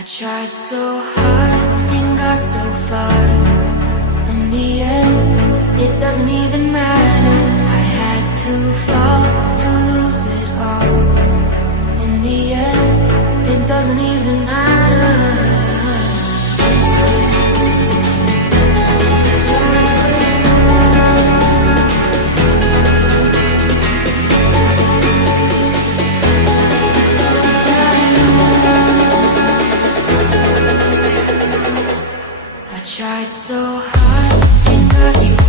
I tried so hard and got so far. In the end, it doesn't even matter. I had to fall to lose it all. In the end, it doesn't even matter. I tried so hard and got so